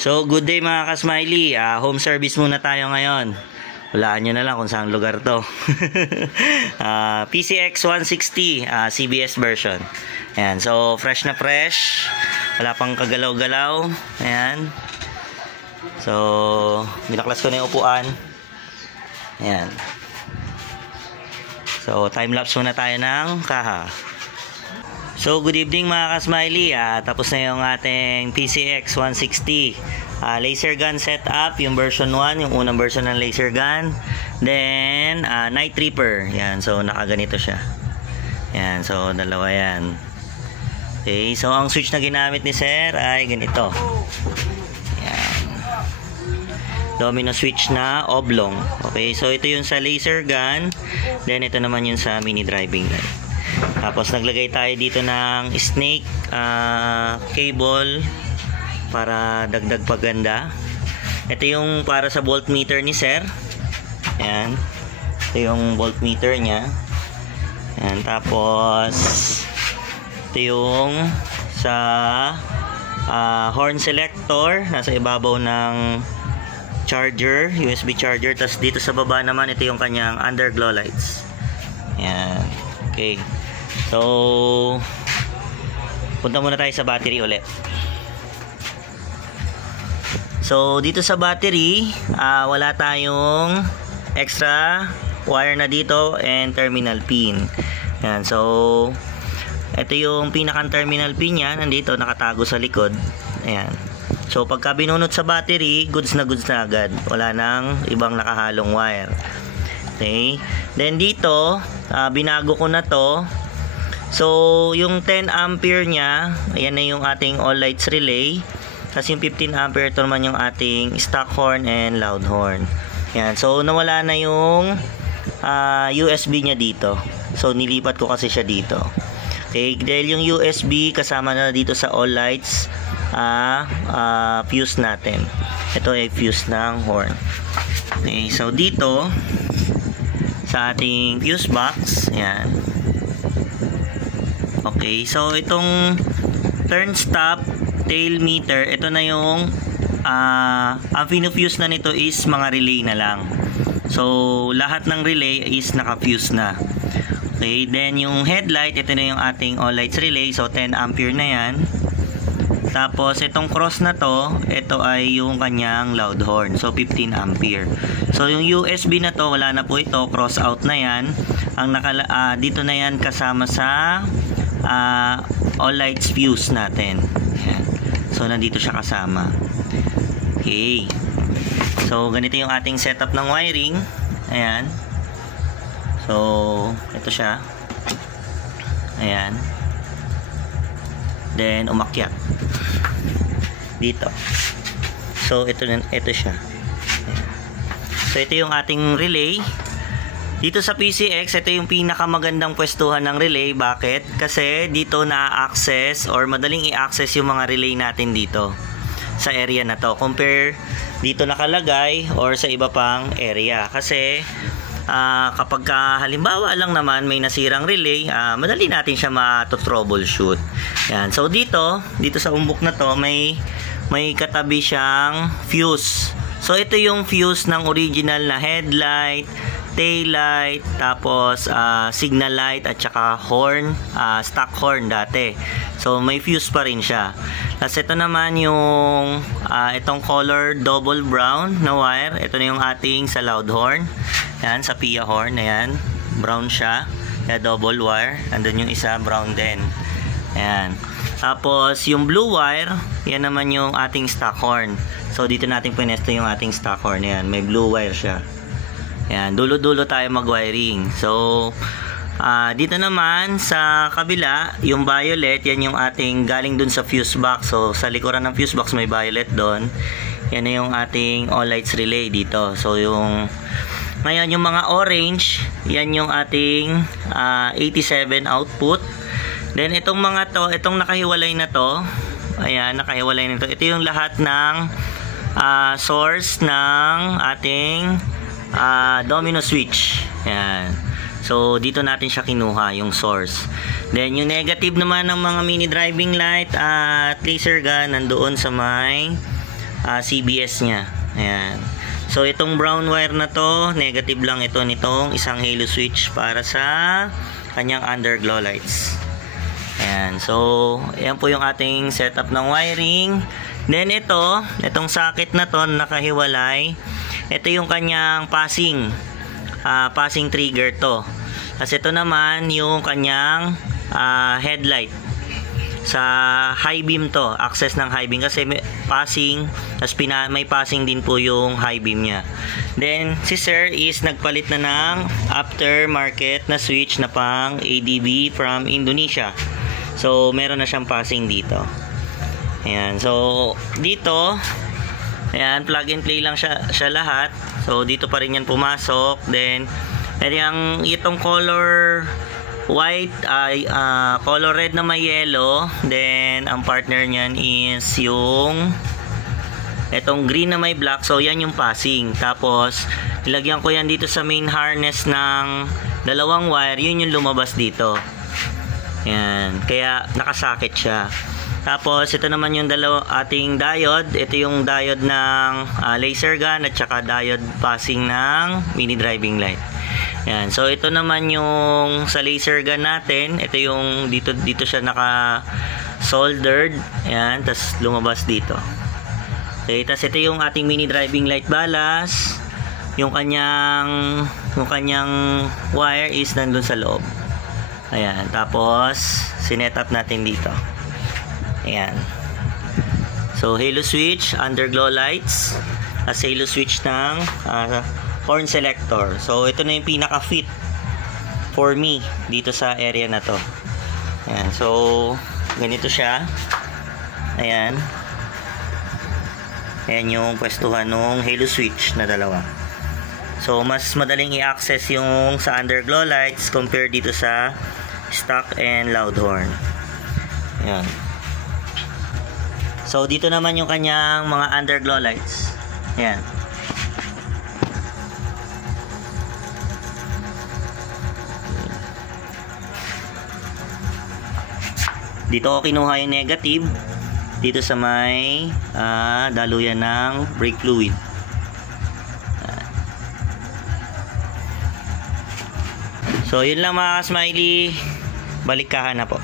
So, good day mga ka-smiley. Home service muna tayo ngayon. Walaan nyo na lang kung saan lugar to. PCX 160 CBS version. Ayan, so fresh na fresh. Wala pang kagalaw-galaw. Ayan. So, binaklas ko na yung upuan. Ayan. So, time-lapse muna tayo ng kaha. So, good evening mga ka-smiley. Tapos na yung ating PCX 160 laser gun setup, yung version 1, yung unang version ng laser gun. Then, Night Reaper. Yan, so nakaganito siya. Yan, so dalawa yan. Okay, so ang switch na ginamit ni Sir ay ganito. Yan. Domino switch na oblong. Okay, so ito yung sa laser gun. Then, ito naman yung sa mini driving light. Tapos naglagay tayo dito ng snake cable para dagdag paganda. Ito yung para sa voltmeter ni Sir. Ayan. Ito yung voltmeter niya. Ayan. Tapos ito yung sa horn selector. Nasa ibabaw ng charger, USB charger. Tapos dito sa baba naman, ito yung kanyang underglow lights. Ayan. Okay. So, punta muna tayo sa battery ulit. So, dito sa battery, wala tayong extra wire na dito and terminal pin. Yan. So, ito yung pinakang terminal pin niya. Nandito, nakatago sa likod. Ayan. So, pagka binunot sa battery, goods na agad. Wala nang ibang nakahalong wire. Okay. Then, dito, binago ko na to. So, yung 10 ampere niya, ayan na yung ating all lights relay. Kasi yung 15 ampere, ito naman yung ating stock horn and loud horn. Ayan. So, nawala na yung USB niya dito. So, nilipat ko kasi siya dito. Okay. Dahil yung USB, kasama na dito sa all lights, fuse natin. Ito ay fuse ng horn. Okay. So, dito, sa ating fuse box, ayan. Okay, so itong turn stop tail meter, ito na yung ang fuse na nito is mga relay na lang. So lahat ng relay is naka-fuse na. Okay, then yung headlight, ito na yung ating all lights relay. So 10 ampere na yan. Tapos itong cross na to, ito ay yung kanyang loud horn. So 15 ampere. So yung USB na to, wala na po ito, cross out na yan. Ang dito na yan kasama sa all lights fuse natin. Ayan. So nandito siya kasama. Okay. So ganito yung ating setup ng wiring. Ayan. So ito siya. Ayan. Then umakyat dito. So ito siya. Ayan. So ito yung ating relay. Dito sa PCX, ito yung pinakamagandang pwestuhan ng relay. Bakit? Kasi dito na-access or madaling i-access yung mga relay natin dito sa area na to. Compare dito nakalagay or sa iba pang area. Kasi kapag halimbawa lang naman may nasirang relay, madali natin siya ma-troubleshoot. Yan. So dito sa umbok na to, may katabi siyang fuse. So ito yung fuse ng original na headlight, tail light, tapos signal light at saka horn, stock horn dati. So may fuse pa rin siya. Tapos ito naman yung itong color double brown na wire. Ito na yung ating sa loud horn. Yan, sa PIA horn. Ayan, brown siya. Kaya double wire. Andun yung isa, brown din. Ayan. Tapos yung blue wire, yan naman yung ating stock horn. So dito natin pinesto yung ating stock horn. Ayan, may blue wire siya. Ayan, dulo-dulo tayo mag-wiring. So, dito naman sa kabila, yung violet, yan yung ating galing dun sa fuse box. So, sa likuran ng fuse box may violet doon. Yan na yung ating all lights relay dito. So, ngayon yung mga orange, yan yung ating 87 output. Then, itong mga to, itong nakahiwalay na to, ayan, nakahiwalay na to. Ito yung lahat ng source ng ating domino switch. Yan. So dito natin siya kinuha yung source. Then yung negative naman ng mga mini driving light at laser gun nandoon sa may CBS nya. Ayan. So itong brown wire na to, negative lang ito nitong isang halo switch para sa kanyang underglow lights. Ayan. So ayan po yung ating setup ng wiring. Then itong socket na to nakahiwalay. Ito yung kanyang passing trigger to. Kasi ito naman yung kanyang headlight. Sa high beam to, access ng high beam kasi may passing, tapos may passing din po yung high beam nya. Then si sir is nagpalit na ng aftermarket na switch na pang ADB from Indonesia. So meron na siyang passing dito. Ayan, so dito ayan, plug and play lang siya lahat. So dito pa rin yan pumasok. Then itong color white, color red na may yellow. Then ang partner niyan is yung itong green na may black. So yan yung passing. Tapos ilagyan ko yan dito sa main harness ng dalawang wire. Yun yung lumabas dito. Yan, kaya nakasakit siya. Tapos ito naman yung ating diode. Ito yung diode ng laser gun at saka diode passing ng mini driving light. Yan. So ito naman yung sa laser gun natin. Ito yung dito siya naka soldered. Yan, tas lumabas dito. Okay, tas ito yung ating mini driving light balas. Yung kanyang wire is nandun sa loob. Ayan, tapos sinet up natin dito. Ayan. So halo switch, underglow lights, as halo switch ng horn selector. So ito na yung pinaka fit for me dito sa area na to. Ayan, so ganito siya. Ayan. Ayan yung pwestuhan ng halo switch na dalawa. So mas madaling i-access yung sa underglow lights compared dito sa stock and loud horn. Ayan. So dito naman yung kanyang mga underglow lights. Ayan. Dito ko kinuha yung negative dito sa may daluyan ng brake fluid. So yun lang mga ka-smiley, balikkahan na po.